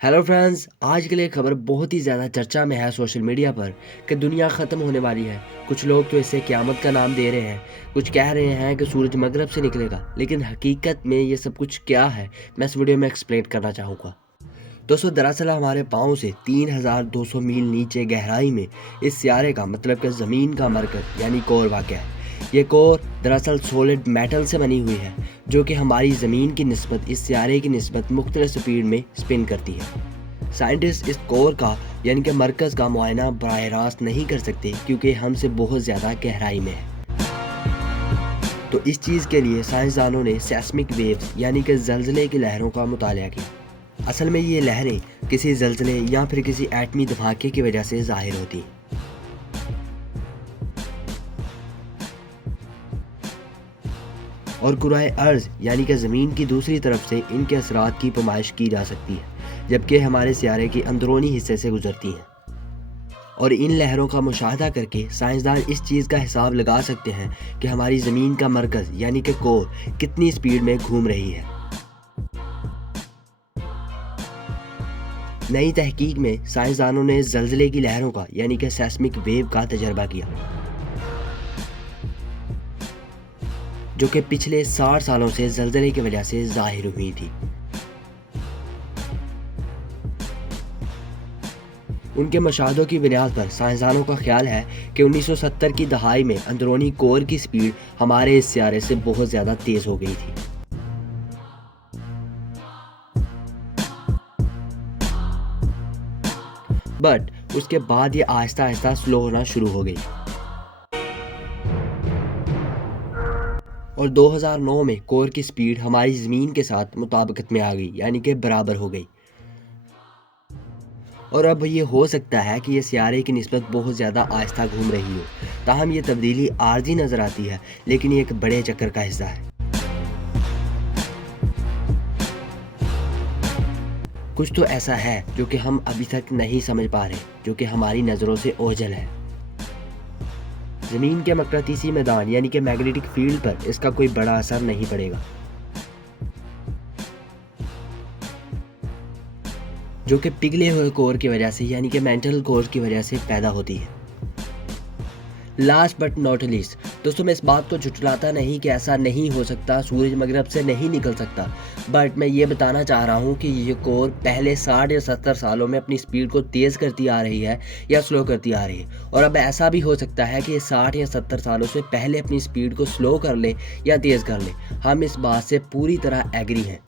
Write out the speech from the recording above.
Hello friends, आज के लिए खबर बहुत ही ज़्यादा चर्चा में है सोशल मीडिया पर कि दुनिया ख़त्म होने वाली है। कुछ लोग तो इसे क़यामत का नाम दे रहे हैं, कुछ कह रहे हैं कि सूरज मगरब से निकलेगा, लेकिन हकीकत में ये सब कुछ क्या है, मैं इस वीडियो में एक्सप्लेन करना चाहूँगा। दोस्तों, दरअसल हमारे पाँव से 3200 मील नीचे गहराई में इस सियारे का मतलब कि ज़मीन का मरकज़ यानी कोर वाक़ है। ये कोर दरअसल सॉलिड मेटल से बनी हुई है, जो कि हमारी ज़मीन की निस्बत इस सियारे की निस्बत मुख्तलिफ स्पीड में स्पिन करती है। साइंटिस्ट इस कोर का यानी कि मरकज़ का मुआयना बराह रास्त नहीं कर सकते, क्योंकि हमसे बहुत ज़्यादा गहराई में है। तो इस चीज़ के लिए साइंसदानों ने सेस्मिक वेव्स यानी कि ज़लज़ले की लहरों का मुताला किया। असल में ये लहरें किसी ज़लज़ले या फिर किसी एटमी धमाके की वजह से ज़ाहिर होती हैं। और कुराए अर्ज़ यानी कि ज़मीन की दूसरी तरफ से इनके असरात की पैमाइश की जा सकती है, जबकि हमारे सियारे के अंदरूनी हिस्से से गुजरती हैं। और इन लहरों का मुशाहदा करके साइंसदान इस चीज़ का हिसाब लगा सकते हैं कि हमारी ज़मीन का मरकज़ यानी कि कोर कितनी स्पीड में घूम रही है। नई तहकीक में साइंसदानों ने ज़लज़ले की लहरों का यानी कि सेस्मिक वेव का तजर्बा किया, जो कि पिछले 60 सालों से ज़लज़ले की वजह से ज़ाहिर हुई थी। उनके मशाहदों की बुनियाद पर साइंसदानों का ख्याल है कि 1970 की दहाई में अंदरूनी कोर की स्पीड हमारे इस सियारे से बहुत ज़्यादा तेज़ हो गई थी। बट उसके बाद ये आहिस्ता आहिस्ता स्लो होना शुरू हो गई और 2009 में कोर की स्पीड हमारी ज़मीन के साथ मुताबिकत में आ गई, यानी कि बराबर हो गई। और अब ये हो सकता है कि ये सियारे की निस्बत बहुत ज़्यादा आहिस्ता घूम रही हो। ताहम ये तब्दीली आर्जी नज़र आती है, लेकिन ये एक बड़े चक्कर का हिस्सा है। कुछ तो ऐसा है जो कि हम अभी तक नहीं समझ पा रहे, जो कि हमारी नज़रों से ओझल है। ज़मीन के मकनातीसी मैदान यानी कि मैग्नेटिक फील्ड पर इसका कोई बड़ा असर नहीं पड़ेगा, जो कि पिघले हुए कोर की वजह से यानी कि मेंटल कोर की वजह से पैदा होती है। लास्ट बट नॉट लीस्ट, दोस्तों, मैं इस बात को झुठलाता नहीं कि ऐसा नहीं हो सकता, सूरज मगरब से नहीं निकल सकता, बट मैं ये बताना चाह रहा हूँ कि ये कोर पहले 60 या 70 सालों में अपनी स्पीड को तेज़ करती आ रही है या स्लो करती आ रही है, और अब ऐसा भी हो सकता है कि ये 60 या 70 सालों से पहले अपनी स्पीड को स्लो कर ले या तेज़ कर ले। हम इस बात से पूरी तरह एग्री हैं।